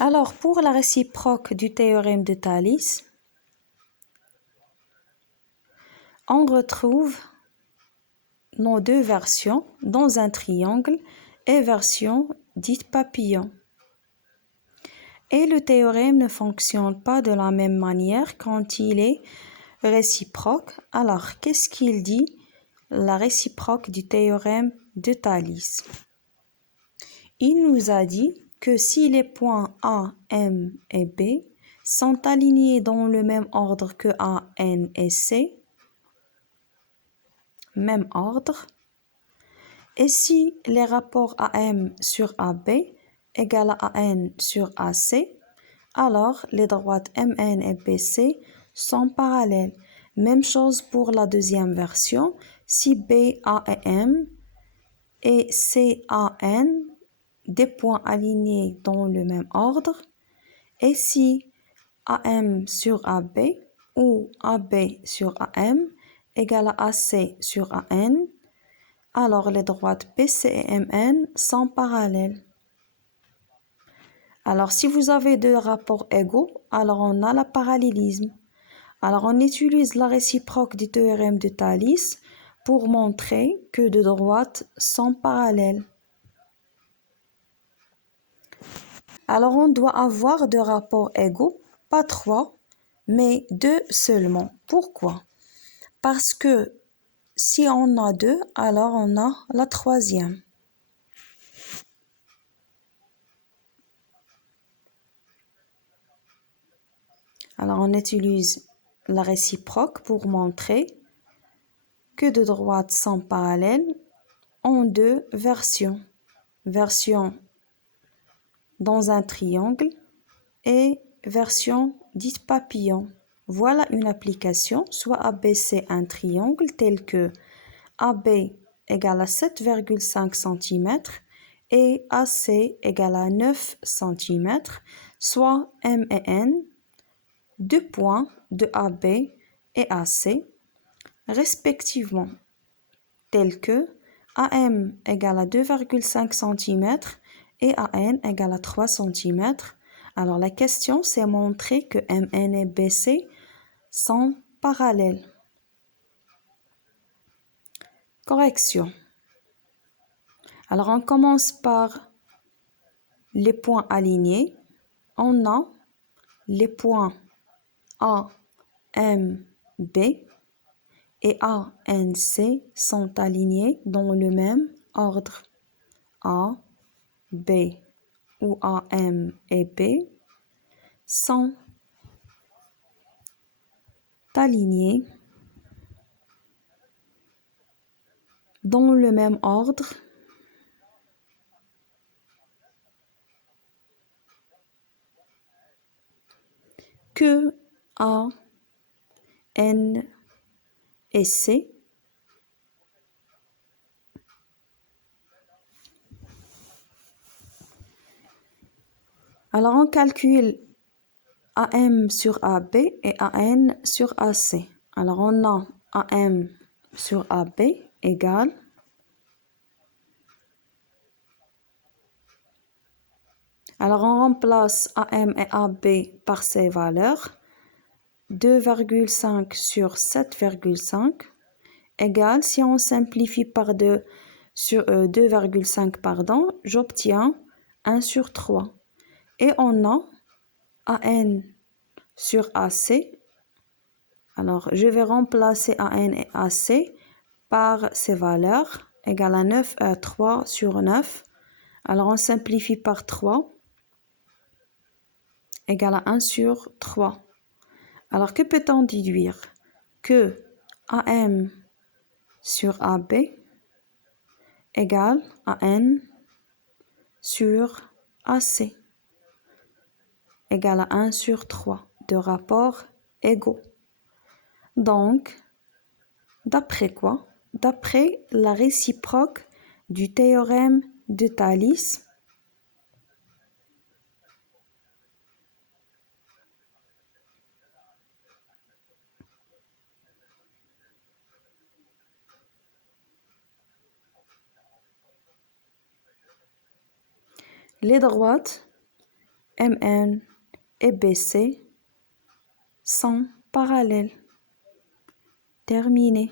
Alors, pour la réciproque du théorème de Thalès, on retrouve nos deux versions dans un triangle et version dite papillon. Et le théorème ne fonctionne pas de la même manière quand il est réciproque. Alors, qu'est-ce qu'il dit, la réciproque du théorème de Thalès? Il nous a dit que si les points A, M et B sont alignés dans le même ordre que A, N et C, même ordre, et si les rapports AM sur AB égale à AN sur AC, alors les droites MN et BC sont parallèles. Même chose pour la deuxième version, si BA et M et CAN, des points alignés dans le même ordre, et si AM sur AB ou AB sur AM égale à AC sur AN, alors les droites BC et MN sont parallèles. Alors si vous avez deux rapports égaux, alors on a le parallélisme. Alors on utilise la réciproque du théorème de Thalès pour montrer que deux droites sont parallèles. Alors on doit avoir deux rapports égaux, pas trois, mais deux seulement. Pourquoi? Parce que si on a deux, alors on a la troisième. Alors on utilise la réciproque pour montrer que deux droites sont parallèles en deux versions. Version dans un triangle et version dite papillon. Voilà une application, soit ABC un triangle tel que AB égale à 7,5 cm et AC égale à 9 cm, soit M et N, deux points de AB et AC, respectivement, tels que AM égale à 2,5 cm et AN égale à 3 cm. Alors la question, c'est montrer que MN et BC sont parallèles. Correction. Alors on commence par les points alignés. On a les points A, M, B et A, N, C sont alignés dans le même ordre. A, B ou A, M et B sont alignés dans le même ordre que A, N et C. Alors on calcule AM sur AB et AN sur AC. Alors on a AM sur AB égale alors on remplace AM et AB par ces valeurs. 2,5 sur 7,5 égale, si on simplifie par 2 sur 2,5 pardon, j'obtiens 1 sur 3. Et on a AN sur AC. Alors je vais remplacer AN et AC par ces valeurs égale à 9 à 3 sur 9. Alors on simplifie par 3 égale à 1 sur 3. Alors que peut-on déduire? Que AM sur AB égale à N sur AC égale à 1 sur 3 de rapports égaux. Donc, d'après quoi? D'après la réciproque du théorème de Thalès, les droites MN et BC sont parallèles. Terminé.